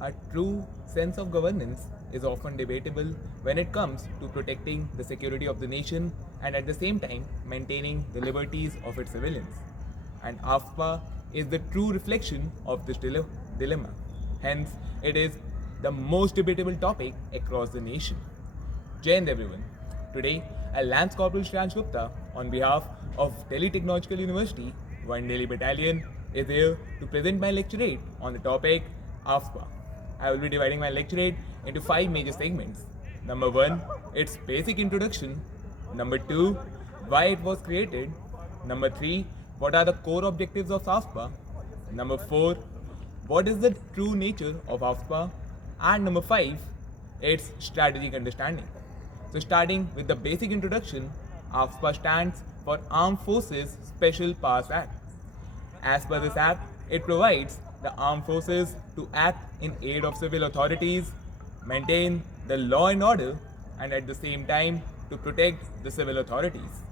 a true sense of governance is often debatable when it comes to protecting the security of the nation and at the same time maintaining the liberties of its civilians. And AFPA is the true reflection of this dilemma. Hence, it is the most debatable topic across the nation. Jai Hind everyone. Today, I Lance Corporal Shransh Gupta on behalf of Delhi Technological University, 1 Delhi Battalion, is here to present my lecturate on the topic AFPA. I will be dividing my lecturate into 5 major segments. Number 1, its basic introduction. Number 2, why it was created. Number 3, what are the core objectives of AFPA. Number 4, what is the true nature of AFPA. And number 5, its strategic understanding. So starting with the basic introduction, AFPA stands for Armed Forces Special Powers Act. As per this act, it provides the armed forces to act in aid of civil authorities, maintain the law and order, and at the same time to protect the civil authorities.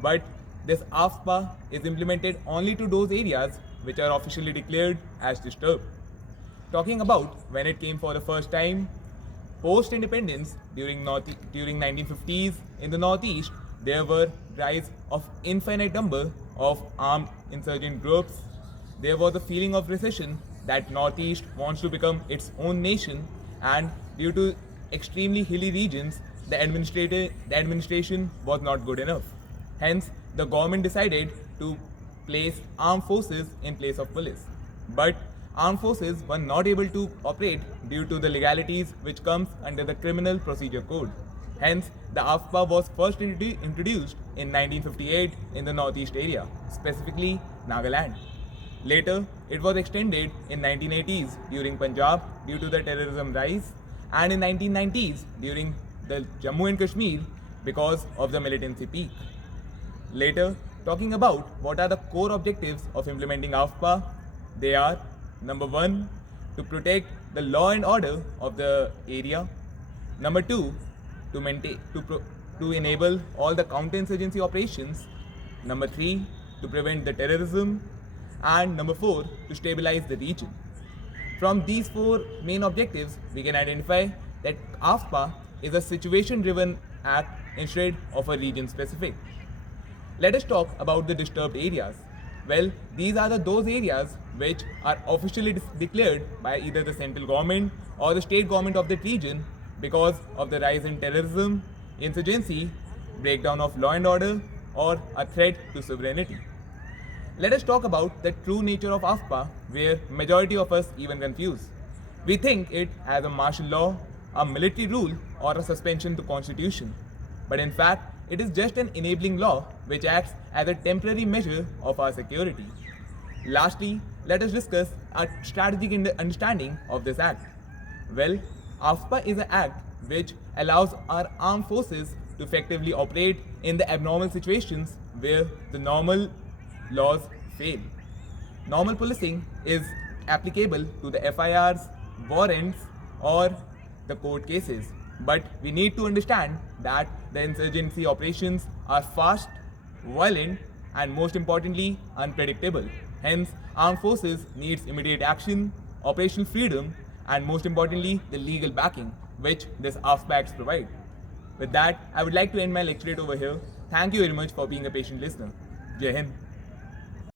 But this AFPA is implemented only to those areas which are officially declared as disturbed. Talking about when it came for the first time, post-independence during 1950s in the Northeast, there were rise of infinite number of armed insurgent groups. There was a feeling of recession that Northeast wants to become its own nation, and due to extremely hilly regions, the administration was not good enough. Hence, the government decided to place armed forces in place of police. But armed forces were not able to operate due to the legalities which comes under the Criminal Procedure Code. Hence, the AFPA was first introduced in 1958 in the Northeast area, specifically Nagaland. Later, it was extended in 1980s during Punjab due to the terrorism rise, and in 1990s during the Jammu and Kashmir because of the militancy peak. Later, talking about what are the core objectives of implementing AFPA, they are number 1, to protect the law and order of the area. Number 2, to enable all the counterinsurgency operations. Number 3, to prevent the terrorism. And number 4, to stabilize the region. From these 4 main objectives, we can identify that AFPA is a situation-driven act instead of a region-specific. Let us talk about the disturbed areas. Well, these are those areas which are officially declared by either the central government or the state government of that region because of the rise in terrorism, insurgency, breakdown of law and order, or a threat to sovereignty. Let us talk about the true nature of AFPA, where majority of us even confuse. We think it as a martial law, a military rule, or a suspension to constitution. But in fact, it is just an enabling law which acts as a temporary measure of our security. Lastly, let us discuss our strategic understanding of this act. Well, AFPA is an act which allows our armed forces to effectively operate in the abnormal situations where the normal laws fail. Normal policing is applicable to the FIRs, warrants, or the court cases. But we need to understand that the insurgency operations are fast, violent, and most importantly, unpredictable. Hence, armed forces needs immediate action, operational freedom, and most importantly, the legal backing, which this AFPA provide. With that, I would like to end my lecturate over here. Thank you very much for being a patient listener. Jai Hind.